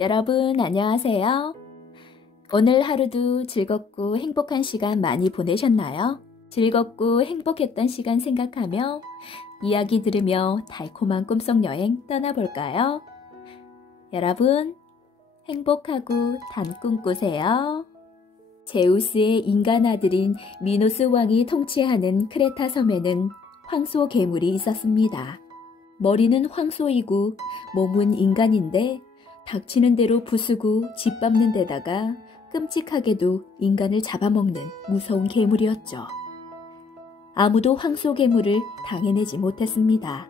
여러분 안녕하세요. 오늘 하루도 즐겁고 행복한 시간 많이 보내셨나요? 즐겁고 행복했던 시간 생각하며 이야기 들으며 달콤한 꿈속 여행 떠나볼까요? 여러분 행복하고 단꿈 꾸세요. 제우스의 인간 아들인 미노스 왕이 통치하는 크레타 섬에는 황소 괴물이 있었습니다. 머리는 황소이고 몸은 인간인데 닥치는 대로 부수고 짓밟는 데다가 끔찍하게도 인간을 잡아먹는 무서운 괴물이었죠. 아무도 황소 괴물을 당해내지 못했습니다.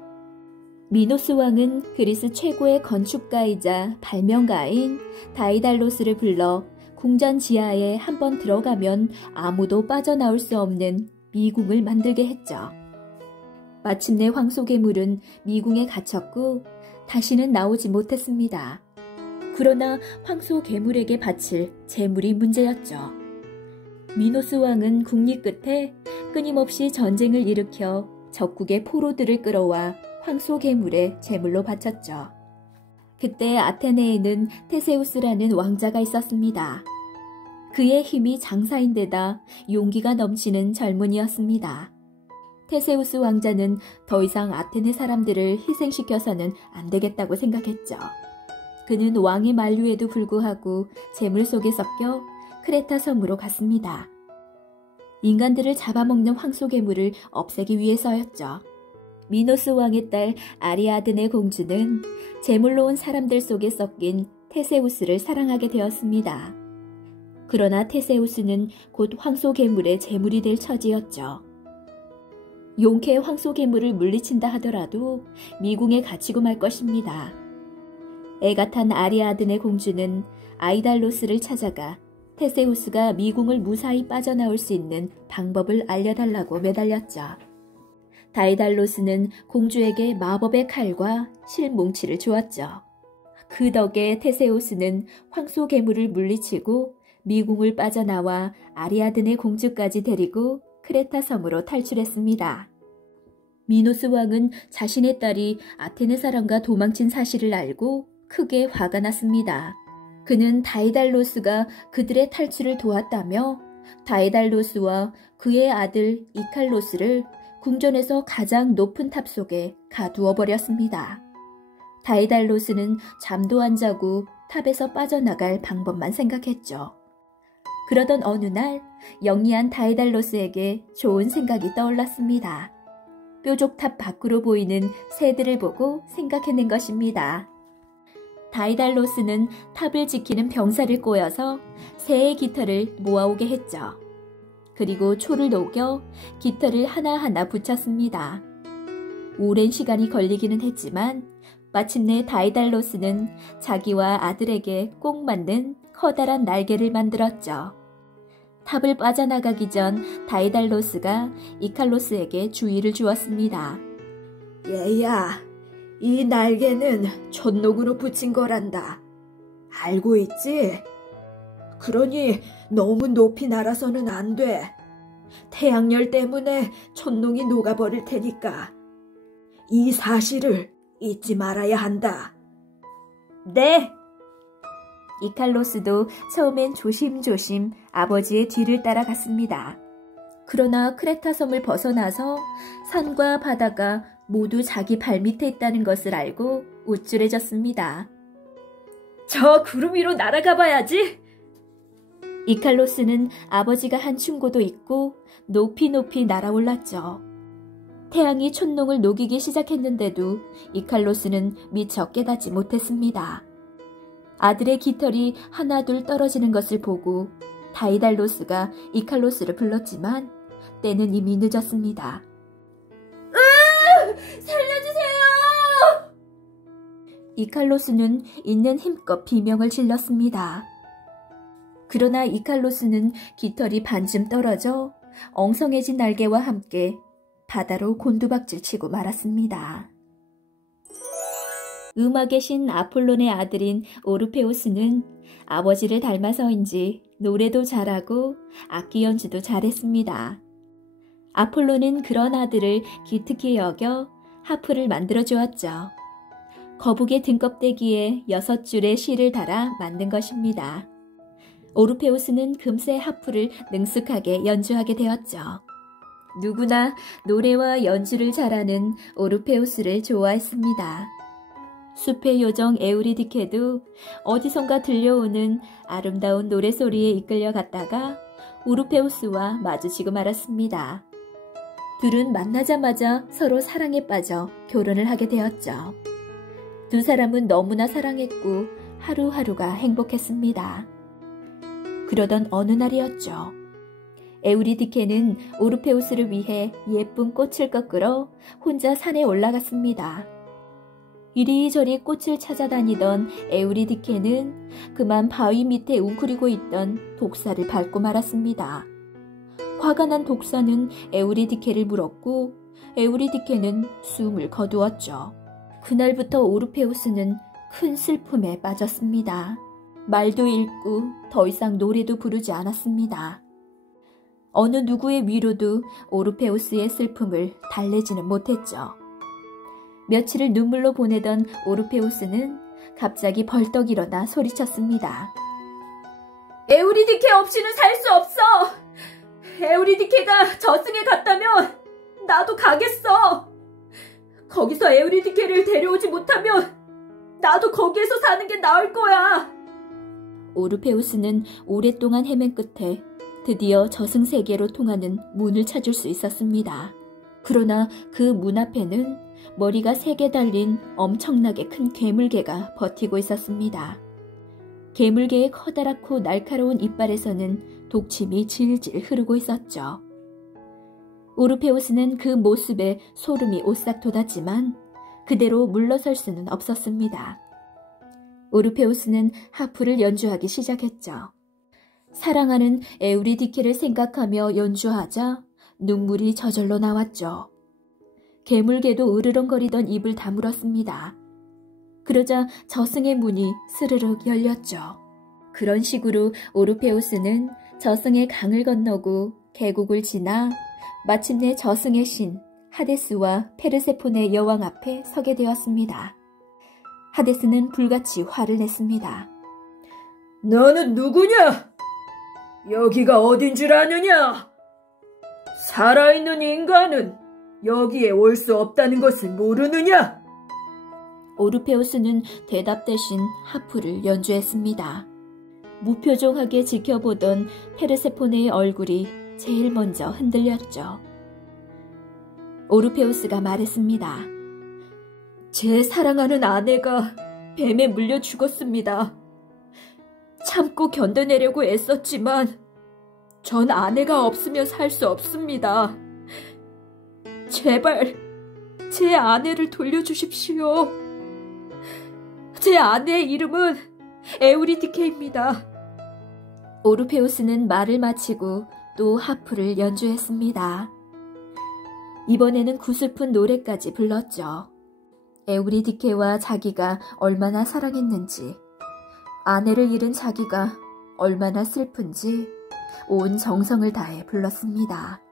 미노스 왕은 그리스 최고의 건축가이자 발명가인 다이달로스를 불러 궁전 지하에 한번 들어가면 아무도 빠져나올 수 없는 미궁을 만들게 했죠. 마침내 황소 괴물은 미궁에 갇혔고 다시는 나오지 못했습니다. 그러나 황소 괴물에게 바칠 재물이 문제였죠. 미노스 왕은 국리 끝에 끊임없이 전쟁을 일으켜 적국의 포로들을 끌어와 황소 괴물에 제물로 바쳤죠. 그때 아테네에는 테세우스라는 왕자가 있었습니다. 그의 힘이 장사인데다 용기가 넘치는 젊은이였습니다. 테세우스 왕자는 더 이상 아테네 사람들을 희생시켜서는 안 되겠다고 생각했죠. 그는 왕의 만류에도 불구하고 재물 속에 섞여 크레타 섬으로 갔습니다. 인간들을 잡아먹는 황소 괴물을 없애기 위해서였죠. 미노스 왕의 딸 아리아드네 공주는 제물로 온 사람들 속에 섞인 테세우스를 사랑하게 되었습니다. 그러나 테세우스는 곧 황소 괴물의 제물이 될 처지였죠. 용케 황소 괴물을 물리친다 하더라도 미궁에 갇히고 말 것입니다. 애가 탄 아리아드네 공주는 아이달로스를 찾아가 테세우스가 미궁을 무사히 빠져나올 수 있는 방법을 알려달라고 매달렸죠. 다이달로스는 공주에게 마법의 칼과 실뭉치를 주었죠. 그 덕에 테세우스는 황소 괴물을 물리치고 미궁을 빠져나와 아리아드네 공주까지 데리고 크레타 섬으로 탈출했습니다. 미노스 왕은 자신의 딸이 아테네 사람과 도망친 사실을 알고 크게 화가 났습니다. 그는 다이달로스가 그들의 탈출을 도왔다며 다이달로스와 그의 아들 이칼로스를 궁전에서 가장 높은 탑 속에 가두어 버렸습니다. 다이달로스는 잠도 안 자고 탑에서 빠져나갈 방법만 생각했죠. 그러던 어느 날 영리한 다이달로스에게 좋은 생각이 떠올랐습니다. 뾰족탑 밖으로 보이는 새들을 보고 생각해낸 것입니다. 다이달로스는 탑을 지키는 병사를 꼬여서 새의 깃털을 모아오게 했죠. 그리고 초를 녹여 깃털을 하나하나 붙였습니다. 오랜 시간이 걸리기는 했지만 마침내 다이달로스는 자기와 아들에게 꼭 맞는 커다란 날개를 만들었죠. 탑을 빠져나가기 전 다이달로스가 이칼로스에게 주의를 주었습니다. 얘야, 이 날개는 촛녹으로 붙인 거란다. 알고 있지? 그러니 너무 높이 날아서는 안 돼. 태양열 때문에 촛농이 녹아버릴 테니까. 이 사실을 잊지 말아야 한다. 네! 이칼로스도 처음엔 조심조심 아버지의 뒤를 따라갔습니다. 그러나 크레타 섬을 벗어나서 산과 바다가 모두 자기 발밑에 있다는 것을 알고 우쭐해졌습니다. 저 구름 위로 날아가 봐야지. 이칼로스는 아버지가 한 충고도 잊고 높이 높이 날아올랐죠. 태양이 촛농을 녹이기 시작했는데도 이칼로스는 미처 깨닫지 못했습니다. 아들의 깃털이 하나둘 떨어지는 것을 보고 다이달로스가 이칼로스를 불렀지만 때는 이미 늦었습니다. 살려주세요! 이칼로스는 있는 힘껏 비명을 질렀습니다. 그러나 이칼로스는 깃털이 반쯤 떨어져 엉성해진 날개와 함께 바다로 곤두박질 치고 말았습니다. 음악의 신 아폴론의 아들인 오르페우스는 아버지를 닮아서인지 노래도 잘하고 악기 연주도 잘했습니다. 아폴로는 그런 아들을 기특히 여겨 하프를 만들어 주었죠. 거북의 등껍데기에 6줄의 실을 달아 만든 것입니다. 오르페우스는 금세 하프를 능숙하게 연주하게 되었죠. 누구나 노래와 연주를 잘하는 오르페우스를 좋아했습니다. 숲의 요정 에우리디케도 어디선가 들려오는 아름다운 노래소리에 이끌려 갔다가 오르페우스와 마주치고 말았습니다. 둘은 만나자마자 서로 사랑에 빠져 결혼을 하게 되었죠. 두 사람은 너무나 사랑했고 하루하루가 행복했습니다. 그러던 어느 날이었죠. 에우리디케는 오르페우스를 위해 예쁜 꽃을 꺾으러 혼자 산에 올라갔습니다. 이리저리 꽃을 찾아다니던 에우리디케는 그만 바위 밑에 웅크리고 있던 독사를 밟고 말았습니다. 화가 난 독사는 에우리디케를 물었고 에우리디케는 숨을 거두었죠. 그날부터 오르페우스는 큰 슬픔에 빠졌습니다. 말도 잃고 더 이상 노래도 부르지 않았습니다. 어느 누구의 위로도 오르페우스의 슬픔을 달래지는 못했죠. 며칠을 눈물로 보내던 오르페우스는 갑자기 벌떡 일어나 소리쳤습니다. 에우리디케 없이는 살 수 없어! 에우리디케가 저승에 갔다면 나도 가겠어! 거기서 에우리디케를 데려오지 못하면 나도 거기에서 사는 게 나을 거야! 오르페우스는 오랫동안 헤맨 끝에 드디어 저승세계로 통하는 문을 찾을 수 있었습니다. 그러나 그 문 앞에는 머리가 3개 달린 엄청나게 큰 괴물개가 버티고 있었습니다. 괴물개의 커다랗고 날카로운 이빨에서는 독침이 질질 흐르고 있었죠. 오르페우스는 그 모습에 소름이 오싹 돋았지만 그대로 물러설 수는 없었습니다. 오르페우스는 하프를 연주하기 시작했죠. 사랑하는 에우리디케를 생각하며 연주하자 눈물이 저절로 나왔죠. 괴물개도 으르렁거리던 입을 다물었습니다. 그러자 저승의 문이 스르륵 열렸죠. 그런 식으로 오르페우스는 저승의 강을 건너고 계곡을 지나 마침내 저승의 신 하데스와 페르세폰의 여왕 앞에 서게 되었습니다. 하데스는 불같이 화를 냈습니다. 너는 누구냐? 여기가 어딘 줄 아느냐? 살아있는 인간은 여기에 올 수 없다는 것을 모르느냐? 오르페우스는 대답 대신 하프를 연주했습니다. 무표정하게 지켜보던 페르세포네의 얼굴이 제일 먼저 흔들렸죠. 오르페우스가 말했습니다. 제 사랑하는 아내가 뱀에 물려 죽었습니다. 참고 견뎌내려고 애썼지만 전 아내가 없으면 살 수 없습니다. 제발 제 아내를 돌려주십시오. 제 아내의 이름은 에우리디케입니다. 오르페우스는 말을 마치고 또 하프를 연주했습니다. 이번에는 구슬픈 노래까지 불렀죠. 에우리디케와 자기가 얼마나 사랑했는지, 아내를 잃은 자기가 얼마나 슬픈지 온 정성을 다해 불렀습니다.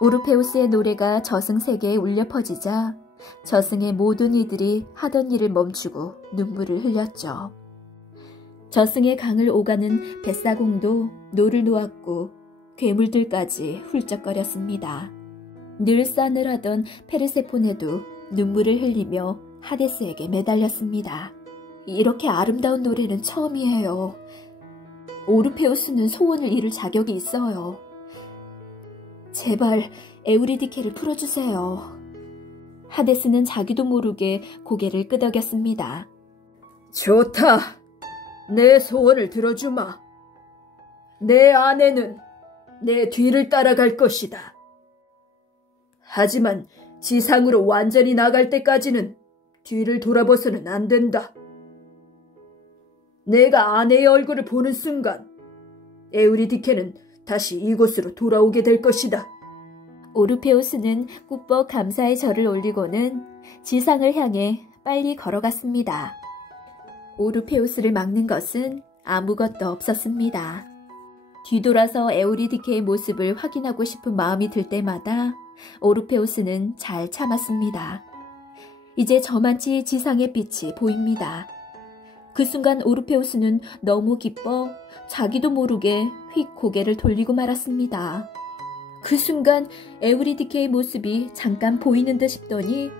오르페우스의 노래가 저승세계에 울려 퍼지자 저승의 모든 이들이 하던 일을 멈추고 눈물을 흘렸죠. 저승의 강을 오가는 뱃사공도 노를 놓았고 괴물들까지 훌쩍거렸습니다. 늘 싸늘하던 페르세포네도 눈물을 흘리며 하데스에게 매달렸습니다. 이렇게 아름다운 노래는 처음이에요. 오르페우스는 소원을 이룰 자격이 있어요. 제발 에우리디케를 풀어주세요. 하데스는 자기도 모르게 고개를 끄덕였습니다. 좋다. 내 소원을 들어주마. 내 아내는 내 뒤를 따라갈 것이다. 하지만 지상으로 완전히 나갈 때까지는 뒤를 돌아봐서는 안 된다. 내가 아내의 얼굴을 보는 순간 에우리디케는 다시 이곳으로 돌아오게 될 것이다. 오르페우스는 꾸벅 감사의 절을 올리고는 지상을 향해 빨리 걸어갔습니다. 오르페우스를 막는 것은 아무것도 없었습니다. 뒤돌아서 에우리디케의 모습을 확인하고 싶은 마음이 들 때마다 오르페우스는 잘 참았습니다. 이제 저만치 지상의 빛이 보입니다. 그 순간 오르페우스는 너무 기뻐 자기도 모르게 휙 고개를 돌리고 말았습니다. 그 순간 에우리디케의 모습이 잠깐 보이는 듯 싶더니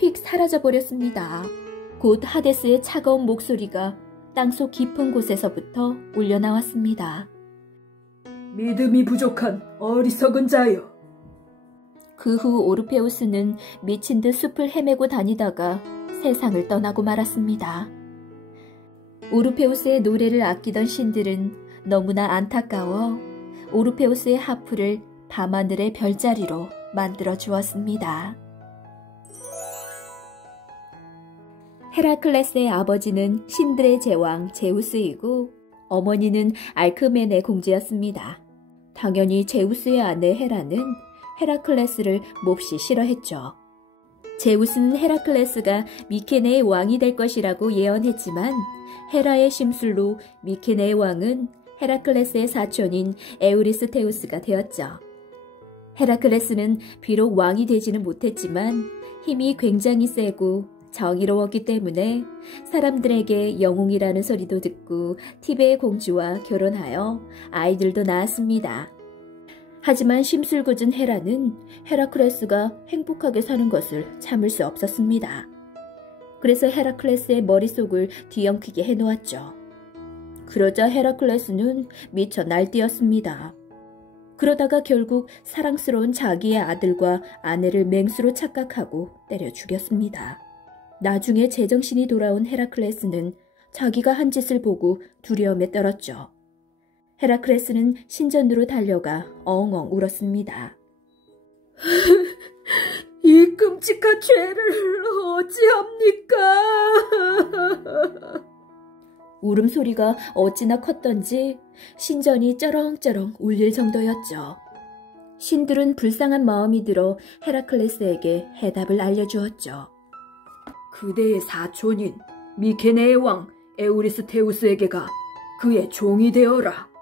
휙 사라져버렸습니다. 곧 하데스의 차가운 목소리가 땅속 깊은 곳에서부터 울려나왔습니다. 믿음이 부족한 어리석은 자여. 그 후 오르페우스는 미친 듯 숲을 헤매고 다니다가 세상을 떠나고 말았습니다. 오르페우스의 노래를 아끼던 신들은 너무나 안타까워 오르페우스의 하프를 밤하늘의 별자리로 만들어 주었습니다. 헤라클레스의 아버지는 신들의 제왕 제우스이고 어머니는 알크메네 공주였습니다. 당연히 제우스의 아내 헤라는 헤라클레스를 몹시 싫어했죠. 제우스는 헤라클레스가 미케네의 왕이 될 것이라고 예언했지만 헤라의 심술로 미케네의 왕은 헤라클레스의 사촌인 에우리스테우스가 되었죠. 헤라클레스는 비록 왕이 되지는 못했지만 힘이 굉장히 세고 정의로웠기 때문에 사람들에게 영웅이라는 소리도 듣고 티베의 공주와 결혼하여 아이들도 낳았습니다. 하지만 심술궂은 헤라는 헤라클레스가 행복하게 사는 것을 참을 수 없었습니다. 그래서 헤라클레스의 머릿속을 뒤엉키게 해놓았죠. 그러자 헤라클레스는 미쳐 날뛰었습니다. 그러다가 결국 사랑스러운 자기의 아들과 아내를 맹수로 착각하고 때려 죽였습니다. 나중에 제정신이 돌아온 헤라클레스는 자기가 한 짓을 보고 두려움에 떨었죠. 헤라클레스는 신전으로 달려가 엉엉 울었습니다. 이 끔찍한 죄를 어찌합니까? 울음소리가 어찌나 컸던지 신전이 쩌렁쩌렁 울릴 정도였죠. 신들은 불쌍한 마음이 들어 헤라클레스에게 해답을 알려주었죠. 그대의 사촌인 미케네의 왕 에우리스테우스에게 가 그의 종이 되어라.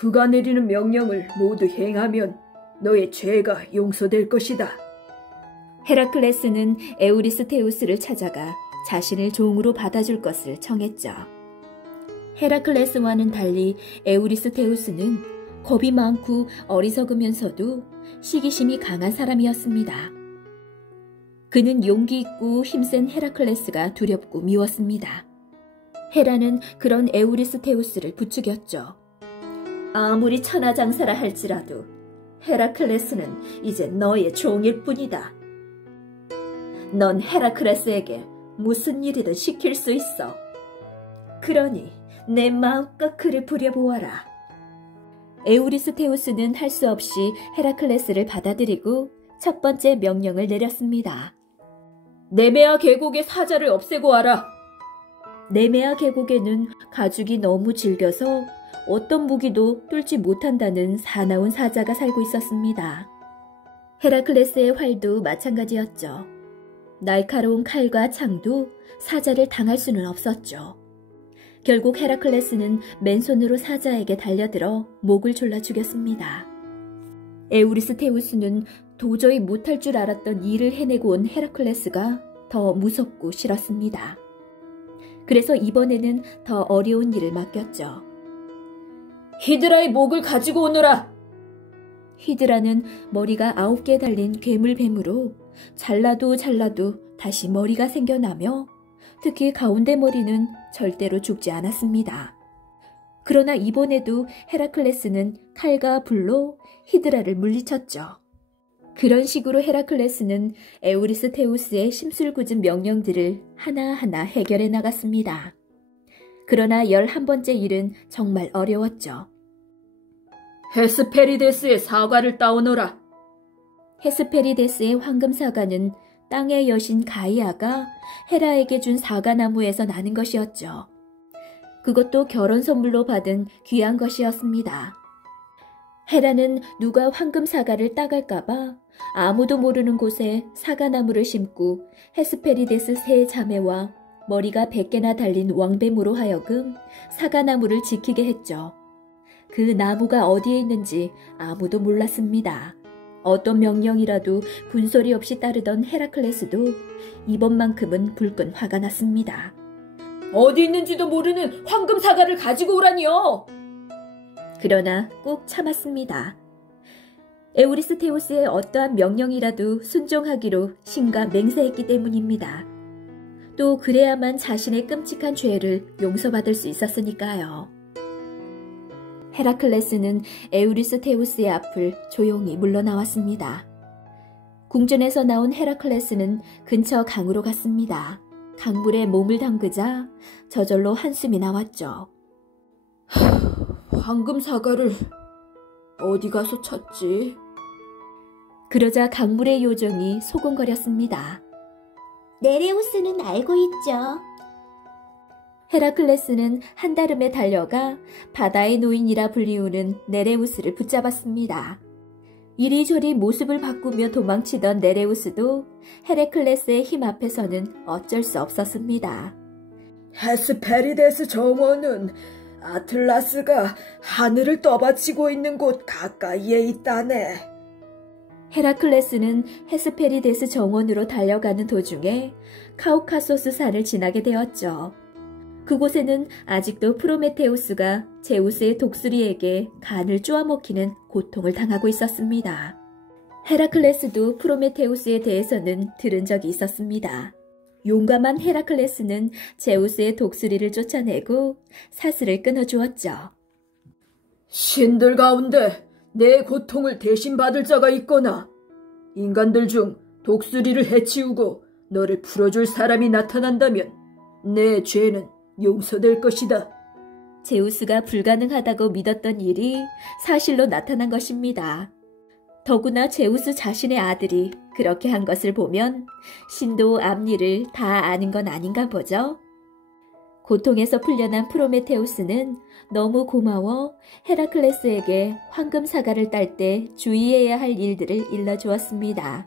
그가 내리는 명령을 모두 행하면 너의 죄가 용서될 것이다. 헤라클레스는 에우리스테우스를 찾아가 자신을 종으로 받아줄 것을 청했죠. 헤라클레스와는 달리 에우리스테우스는 겁이 많고 어리석으면서도 시기심이 강한 사람이었습니다. 그는 용기 있고 힘센 헤라클레스가 두렵고 미웠습니다. 헤라는 그런 에우리스테우스를 부추겼죠. 아무리 천하장사라 할지라도 헤라클레스는 이제 너의 종일 뿐이다. 넌 헤라클레스에게 무슨 일이든 시킬 수 있어. 그러니 내 마음껏 그를 부려보아라. 에우리스테우스는 할 수 없이 헤라클레스를 받아들이고 첫 번째 명령을 내렸습니다. 네메아 계곡의 사자를 없애고 와라. 네메아 계곡에는 가죽이 너무 질겨서 어떤 무기도 뚫지 못한다는 사나운 사자가 살고 있었습니다. 헤라클레스의 활도 마찬가지였죠. 날카로운 칼과 창도 사자를 당할 수는 없었죠. 결국 헤라클레스는 맨손으로 사자에게 달려들어 목을 졸라 죽였습니다. 에우리스테우스는 도저히 못할 줄 알았던 일을 해내고 온 헤라클레스가 더 무섭고 싫었습니다. 그래서 이번에는 더 어려운 일을 맡겼죠. 히드라의 목을 가지고 오너라. 히드라는 머리가 9개 달린 괴물뱀으로 잘라도 다시 머리가 생겨나며 특히 가운데 머리는 절대로 죽지 않았습니다. 그러나 이번에도 헤라클레스는 칼과 불로 히드라를 물리쳤죠. 그런 식으로 헤라클레스는 에우리스테우스의 심술궂은 명령들을 하나하나 해결해 나갔습니다. 그러나 11번째 일은 정말 어려웠죠. 헤스페리데스의 사과를 따오너라. 헤스페리데스의 황금 사과는 땅의 여신 가이아가 헤라에게 준 사과나무에서 나는 것이었죠. 그것도 결혼 선물로 받은 귀한 것이었습니다. 헤라는 누가 황금 사과를 따갈까봐 아무도 모르는 곳에 사과나무를 심고 헤스페리데스 세 자매와 머리가 100개나 달린 왕뱀으로 하여금 사과나무를 지키게 했죠. 그 나무가 어디에 있는지 아무도 몰랐습니다. 어떤 명령이라도 분소리 없이 따르던 헤라클레스도 이번만큼은 불끈 화가 났습니다. 어디 있는지도 모르는 황금 사과를 가지고 오라니요. 그러나 꾹 참았습니다. 에우리스테우스의 어떠한 명령이라도 순종하기로 신과 맹세했기 때문입니다. 또 그래야만 자신의 끔찍한 죄를 용서받을 수 있었으니까요. 헤라클레스는 에우리스테우스의 앞을 조용히 물러나왔습니다. 궁전에서 나온 헤라클레스는 근처 강으로 갔습니다. 강물에 몸을 담그자 저절로 한숨이 나왔죠. 황금 사과를 어디 가서 찾지? 그러자 강물의 요정이 소곤거렸습니다. 네레우스는 알고 있죠. 헤라클레스는 한달음에 달려가 바다의 노인이라 불리우는 네레우스를 붙잡았습니다. 이리저리 모습을 바꾸며 도망치던 네레우스도 헤라클레스의 힘 앞에서는 어쩔 수 없었습니다. 헤스페리데스 정원은 아틀라스가 하늘을 떠받치고 있는 곳 가까이에 있다네. 헤라클레스는 헤스페리데스 정원으로 달려가는 도중에 카우카소스 산을 지나게 되었죠. 그곳에는 아직도 프로메테우스가 제우스의 독수리에게 간을 쪼아먹히는 고통을 당하고 있었습니다. 헤라클레스도 프로메테우스에 대해서는 들은 적이 있었습니다. 용감한 헤라클레스는 제우스의 독수리를 쫓아내고 사슬을 끊어주었죠. 신들 가운데 내 고통을 대신 받을 자가 있거나 인간들 중 독수리를 해치우고 너를 풀어줄 사람이 나타난다면 내 죄는 용서될 것이다. 제우스가 불가능하다고 믿었던 일이 사실로 나타난 것입니다. 더구나 제우스 자신의 아들이 그렇게 한 것을 보면 신도 앞일을 다 아는 건 아닌가 보죠. 고통에서 풀려난 프로메테우스는 너무 고마워 헤라클레스에게 황금 사과를 딸 때 주의해야 할 일들을 일러주었습니다.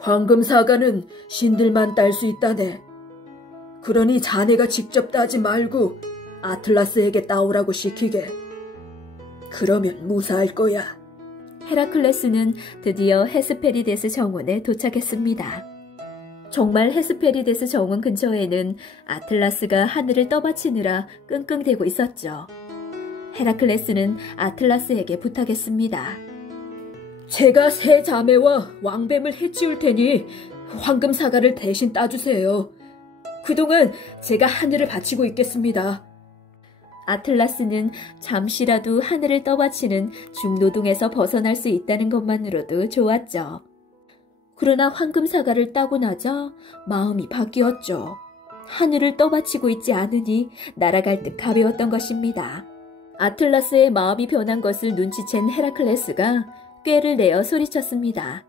황금 사과는 신들만 딸 수 있다네. 그러니 자네가 직접 따지 말고 아틀라스에게 따오라고 시키게. 그러면 무사할 거야. 헤라클레스는 드디어 헤스페리데스 정원에 도착했습니다. 정말 헤스페리데스 정원 근처에는 아틀라스가 하늘을 떠받치느라 끙끙대고 있었죠. 헤라클레스는 아틀라스에게 부탁했습니다. 제가 세 자매와 왕뱀을 해치울 테니 황금 사과를 대신 따주세요. 그동안 제가 하늘을 바치고 있겠습니다. 아틀라스는 잠시라도 하늘을 떠받치는 중노동에서 벗어날 수 있다는 것만으로도 좋았죠. 그러나 황금 사과를 따고 나자 마음이 바뀌었죠. 하늘을 떠받치고 있지 않으니 날아갈 듯 가벼웠던 것입니다. 아틀라스의 마음이 변한 것을 눈치챈 헤라클레스가 꾀를 내어 소리쳤습니다.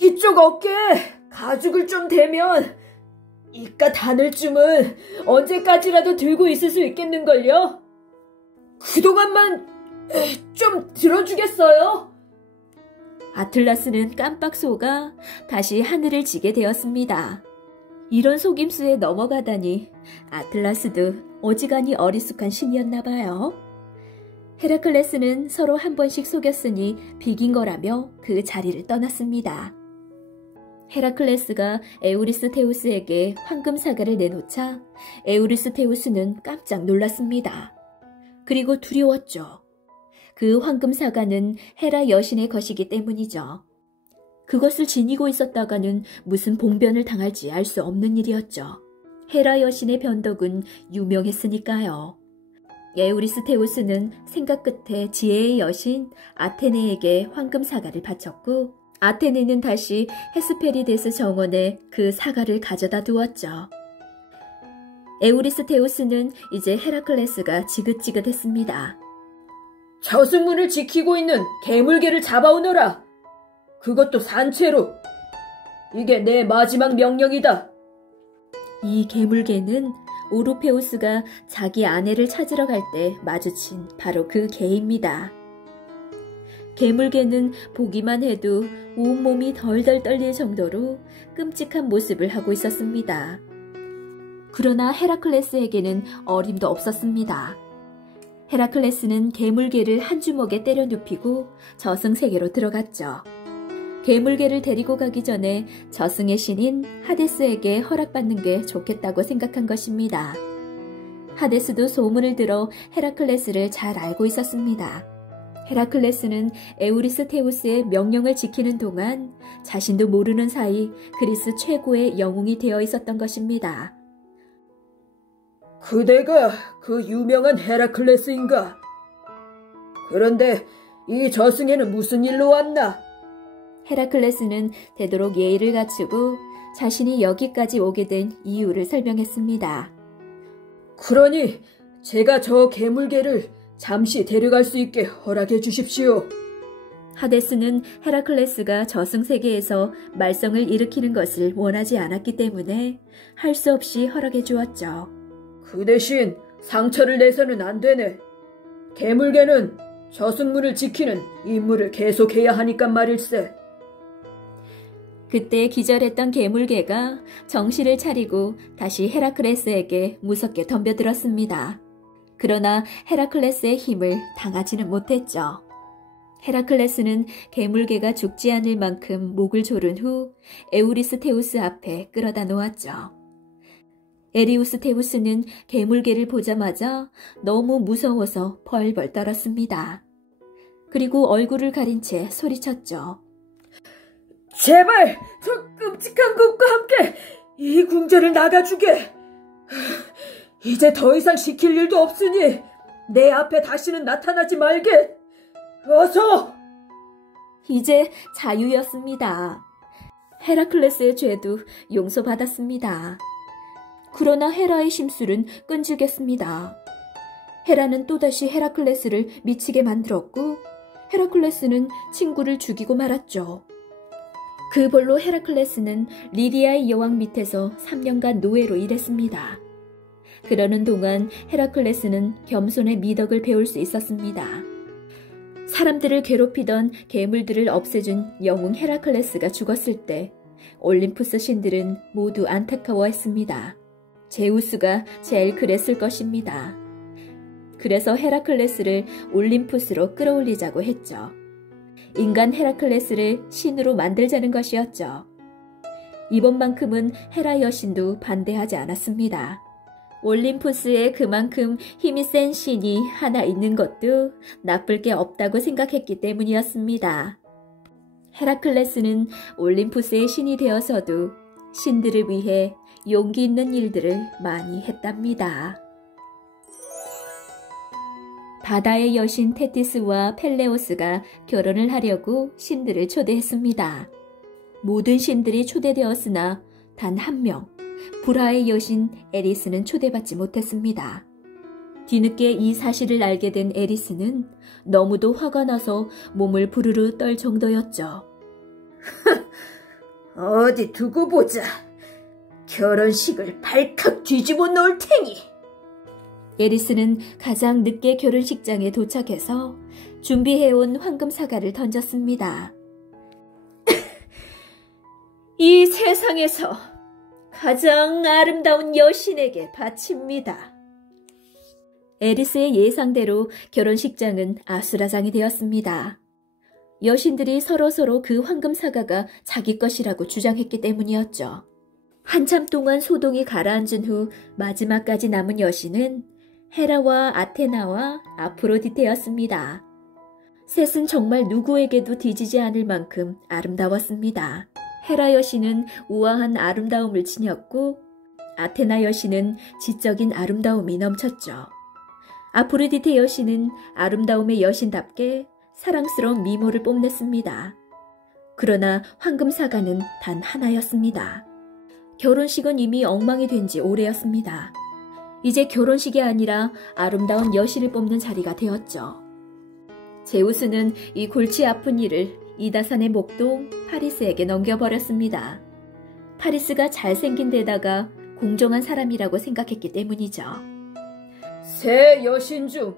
이쪽 어깨에 가죽을 좀 대면 이깟 하늘쯤은 언제까지라도 들고 있을 수 있겠는걸요? 그동안만 좀 들어주겠어요? 아틀라스는 깜빡 속아 다시 하늘을 지게 되었습니다. 이런 속임수에 넘어가다니 아틀라스도 어지간히 어리숙한 신이었나 봐요. 헤라클레스는 서로 한 번씩 속였으니 비긴 거라며 그 자리를 떠났습니다. 헤라클레스가 에우리스테우스에게 황금 사과를 내놓자 에우리스테우스는 깜짝 놀랐습니다. 그리고 두려웠죠. 그 황금 사과는 헤라 여신의 것이기 때문이죠. 그것을 지니고 있었다가는 무슨 봉변을 당할지 알 수 없는 일이었죠. 헤라 여신의 변덕은 유명했으니까요. 에우리스테우스는 생각 끝에 지혜의 여신 아테네에게 황금 사과를 바쳤고 아테네는 다시 헤스페리데스 정원에 그 사과를 가져다 두었죠. 에우리스테우스는 이제 헤라클레스가 지긋지긋했습니다. 저승문을 지키고 있는 괴물개를 잡아오너라. 그것도 산채로. 이게 내 마지막 명령이다. 이 괴물개는 오르페우스가 자기 아내를 찾으러 갈 때 마주친 바로 그 개입니다. 괴물개는 보기만 해도 온몸이 덜덜 떨릴 정도로 끔찍한 모습을 하고 있었습니다. 그러나 헤라클레스에게는 어림도 없었습니다. 헤라클레스는 괴물개를 한 주먹에 때려 눕히고 저승세계로 들어갔죠. 괴물개를 데리고 가기 전에 저승의 신인 하데스에게 허락받는 게 좋겠다고 생각한 것입니다. 하데스도 소문을 들어 헤라클레스를 잘 알고 있었습니다. 헤라클레스는 에우리스테우스의 명령을 지키는 동안 자신도 모르는 사이 그리스 최고의 영웅이 되어 있었던 것입니다. 그대가 그 유명한 헤라클레스인가? 그런데 이 저승에는 무슨 일로 왔나? 헤라클레스는 되도록 예의를 갖추고 자신이 여기까지 오게 된 이유를 설명했습니다. 그러니 제가 저 괴물개를 잠시 데려갈 수 있게 허락해 주십시오. 하데스는 헤라클레스가 저승세계에서 말썽을 일으키는 것을 원하지 않았기 때문에 할 수 없이 허락해 주었죠. 그 대신 상처를 내서는 안 되네. 괴물개는 저승문을 지키는 임무를 계속해야 하니까 말일세. 그때 기절했던 괴물개가 정신을 차리고 다시 헤라클레스에게 무섭게 덤벼들었습니다. 그러나 헤라클레스의 힘을 당하지는 못했죠. 헤라클레스는 괴물개가 죽지 않을 만큼 목을 조른 후 에우리스테우스 앞에 끌어다 놓았죠. 에리우스테우스는 괴물개를 보자마자 너무 무서워서 벌벌 떨었습니다. 그리고 얼굴을 가린 채 소리쳤죠. 제발 저 끔찍한 것과 함께 이 궁전을 나가주게. 이제 더 이상 시킬 일도 없으니 내 앞에 다시는 나타나지 말게. 어서! 이제 자유였습니다. 헤라클레스의 죄도 용서받았습니다. 그러나 헤라의 심술은 끈질겼습니다. 헤라는 또다시 헤라클레스를 미치게 만들었고 헤라클레스는 친구를 죽이고 말았죠. 그 벌로 헤라클레스는 리디아의 여왕 밑에서 3년간 노예로 일했습니다. 그러는 동안 헤라클레스는 겸손의 미덕을 배울 수 있었습니다. 사람들을 괴롭히던 괴물들을 없애준 영웅 헤라클레스가 죽었을 때 올림푸스 신들은 모두 안타까워했습니다. 제우스가 제일 그랬을 것입니다. 그래서 헤라클레스를 올림푸스로 끌어올리자고 했죠. 인간 헤라클레스를 신으로 만들자는 것이었죠. 이번만큼은 헤라 여신도 반대하지 않았습니다. 올림푸스에 그만큼 힘이 센 신이 하나 있는 것도 나쁠 게 없다고 생각했기 때문이었습니다. 헤라클레스는 올림푸스의 신이 되어서도 신들을 위해 용기 있는 일들을 많이 했답니다. 바다의 여신 테티스와 펠레오스가 결혼을 하려고 신들을 초대했습니다. 모든 신들이 초대되었으나 단 한 명, 불화의 여신 에리스는 초대받지 못했습니다. 뒤늦게 이 사실을 알게 된 에리스는 너무도 화가 나서 몸을 부르르 떨 정도였죠. 어디 두고 보자. 결혼식을 발칵 뒤집어 놓을 테니. 에리스는 가장 늦게 결혼식장에 도착해서 준비해온 황금 사과를 던졌습니다. 이 세상에서 가장 아름다운 여신에게 바칩니다. 에리스의 예상대로 결혼식장은 아수라장이 되었습니다. 여신들이 서로서로 그 황금 사과가 자기 것이라고 주장했기 때문이었죠. 한참 동안 소동이 가라앉은 후 마지막까지 남은 여신은 헤라와 아테나와 아프로디테였습니다. 셋은 정말 누구에게도 뒤지지 않을 만큼 아름다웠습니다. 헤라 여신은 우아한 아름다움을 지녔고 아테나 여신은 지적인 아름다움이 넘쳤죠. 아프로디테 여신은 아름다움의 여신답게 사랑스러운 미모를 뽐냈습니다. 그러나 황금 사과는 단 하나였습니다. 결혼식은 이미 엉망이 된 지 오래였습니다. 이제 결혼식이 아니라 아름다운 여신을 뽑는 자리가 되었죠. 제우스는 이 골치 아픈 일을 이다산의 목동 파리스에게 넘겨버렸습니다. 파리스가 잘생긴 데다가 공정한 사람이라고 생각했기 때문이죠. 세 여신 중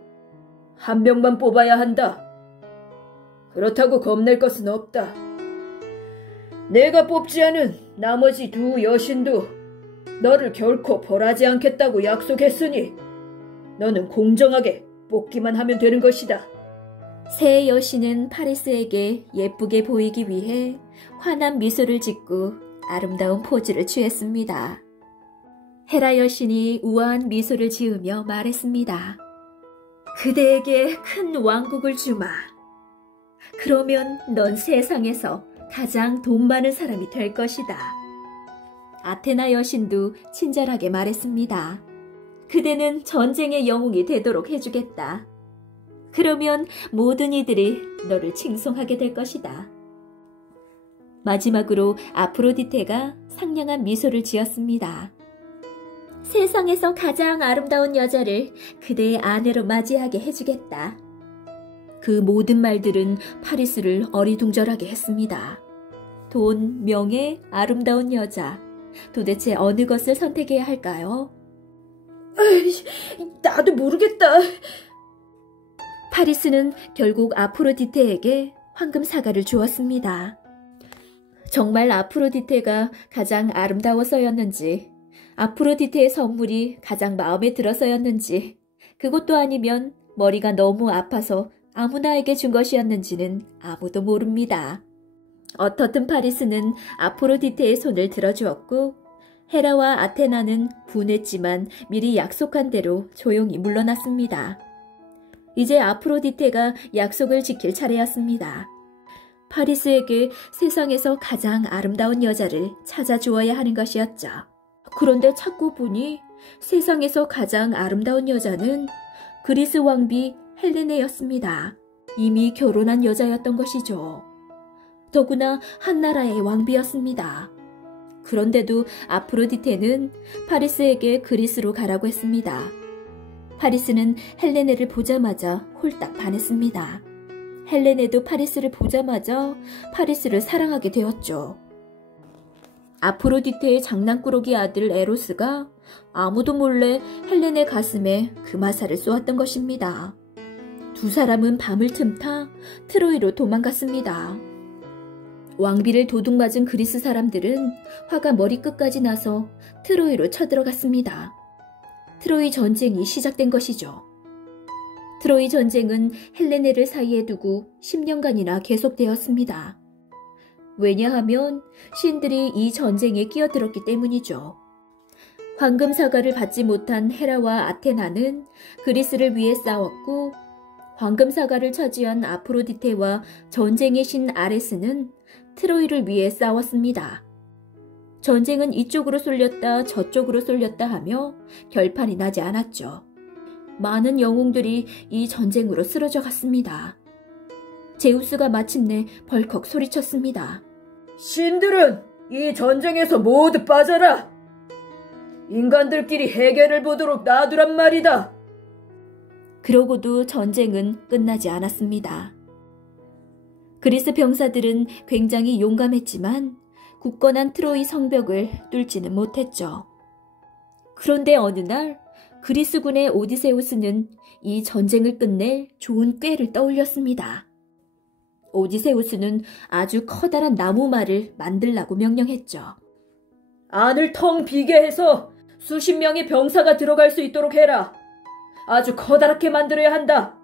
한 명만 뽑아야 한다. 그렇다고 겁낼 것은 없다. 내가 뽑지 않은 나머지 두 여신도 너를 결코 벌하지 않겠다고 약속했으니 너는 공정하게 뽑기만 하면 되는 것이다. 새 여신은 파리스에게 예쁘게 보이기 위해 환한 미소를 짓고 아름다운 포즈를 취했습니다. 헤라 여신이 우아한 미소를 지으며 말했습니다. 그대에게 큰 왕국을 주마. 그러면 넌 세상에서 가장 돈 많은 사람이 될 것이다. 아테나 여신도 친절하게 말했습니다. 그대는 전쟁의 영웅이 되도록 해주겠다. 그러면 모든 이들이 너를 칭송하게 될 것이다. 마지막으로 아프로디테가 상냥한 미소를 지었습니다. 세상에서 가장 아름다운 여자를 그대의 아내로 맞이하게 해주겠다. 그 모든 말들은 파리스를 어리둥절하게 했습니다. 돈, 명예, 아름다운 여자. 도대체 어느 것을 선택해야 할까요? 나도 모르겠다. 파리스는 결국 아프로디테에게 황금 사과를 주었습니다. 정말 아프로디테가 가장 아름다워서였는지, 아프로디테의 선물이 가장 마음에 들어서였는지, 그것도 아니면 머리가 너무 아파서 아무나에게 준 것이었는지는 아무도 모릅니다. 어떻든 파리스는 아프로디테의 손을 들어주었고 헤라와 아테나는 분했지만 미리 약속한 대로 조용히 물러났습니다. 이제 아프로디테가 약속을 지킬 차례였습니다. 파리스에게 세상에서 가장 아름다운 여자를 찾아주어야 하는 것이었죠. 그런데 찾고 보니 세상에서 가장 아름다운 여자는 그리스 왕비 헬레네였습니다. 이미 결혼한 여자였던 것이죠. 더구나 한 나라의 왕비였습니다. 그런데도 아프로디테는 파리스에게 그리스로 가라고 했습니다. 파리스는 헬레네를 보자마자 홀딱 반했습니다. 헬레네도 파리스를 보자마자 파리스를 사랑하게 되었죠. 아프로디테의 장난꾸러기 아들 에로스가 아무도 몰래 헬레네 가슴에 금화살을 쏘았던 것입니다. 두 사람은 밤을 틈타 트로이로 도망갔습니다. 왕비를 도둑맞은 그리스 사람들은 화가 머리끝까지 나서 트로이로 쳐들어갔습니다. 트로이 전쟁이 시작된 것이죠. 트로이 전쟁은 헬레네를 사이에 두고 10년간이나 계속되었습니다. 왜냐하면 신들이 이 전쟁에 끼어들었기 때문이죠. 황금 사과를 받지 못한 헤라와 아테나는 그리스를 위해 싸웠고 황금 사과를 차지한 아프로디테와 전쟁의 신 아레스는 트로이를 위해 싸웠습니다. 전쟁은 이쪽으로 쏠렸다 저쪽으로 쏠렸다 하며 결판이 나지 않았죠. 많은 영웅들이 이 전쟁으로 쓰러져 갔습니다. 제우스가 마침내 벌컥 소리쳤습니다. 신들은 이 전쟁에서 모두 빠져라. 인간들끼리 해결을 보도록 놔두란 말이다. 그러고도 전쟁은 끝나지 않았습니다. 그리스 병사들은 굉장히 용감했지만 굳건한 트로이 성벽을 뚫지는 못했죠. 그런데 어느 날 그리스군의 오디세우스는 이 전쟁을 끝낼 좋은 꾀를 떠올렸습니다. 오디세우스는 아주 커다란 나무말을 만들라고 명령했죠. 안을 텅 비게 해서 수십 명의 병사가 들어갈 수 있도록 해라. 아주 커다랗게 만들어야 한다.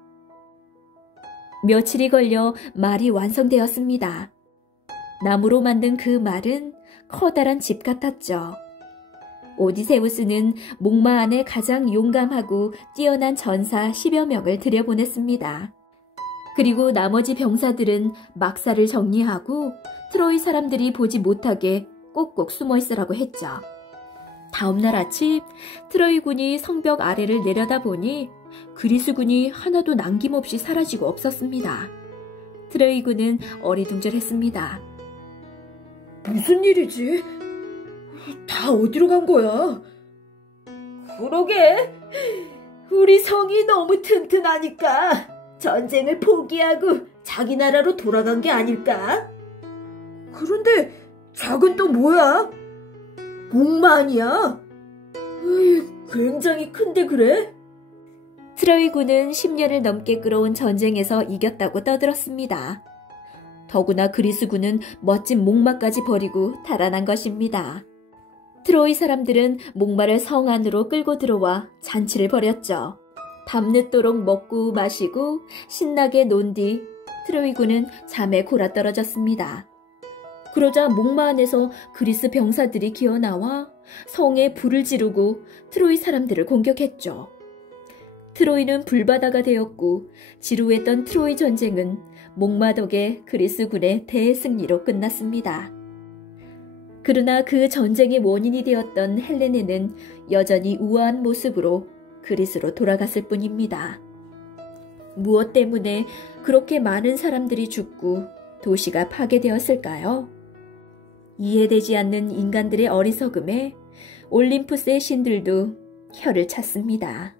며칠이 걸려 말이 완성되었습니다. 나무로 만든 그 말은 커다란 집 같았죠. 오디세우스는 목마 안에 가장 용감하고 뛰어난 전사 10여 명을 들여보냈습니다. 그리고 나머지 병사들은 막사를 정리하고 트로이 사람들이 보지 못하게 꼭꼭 숨어 있으라고 했죠. 다음날 아침 트로이군이 성벽 아래를 내려다보니 그리스군이 하나도 남김없이 사라지고 없었습니다. 트로이군은 어리둥절했습니다. 무슨 일이지? 다 어디로 간 거야? 그러게, 우리 성이 너무 튼튼하니까 전쟁을 포기하고 자기 나라로 돌아간 게 아닐까? 그런데 작은 또 뭐야? 목마 아니야? 굉장히 큰데 그래? 트로이군은 10년을 넘게 끌어온 전쟁에서 이겼다고 떠들었습니다. 더구나 그리스군은 멋진 목마까지 버리고 달아난 것입니다. 트로이 사람들은 목마를 성 안으로 끌고 들어와 잔치를 벌였죠. 밤늦도록 먹고 마시고 신나게 논 뒤 트로이군은 잠에 골아떨어졌습니다. 그러자 목마 안에서 그리스 병사들이 기어나와 성에 불을 지르고 트로이 사람들을 공격했죠. 트로이는 불바다가 되었고 지루했던 트로이 전쟁은 목마 덕에 그리스군의 대승리로 끝났습니다. 그러나 그 전쟁의 원인이 되었던 헬레네는 여전히 우아한 모습으로 그리스로 돌아갔을 뿐입니다. 무엇 때문에 그렇게 많은 사람들이 죽고 도시가 파괴되었을까요? 이해되지 않는 인간들의 어리석음에 올림푸스의 신들도 혀를 찼습니다.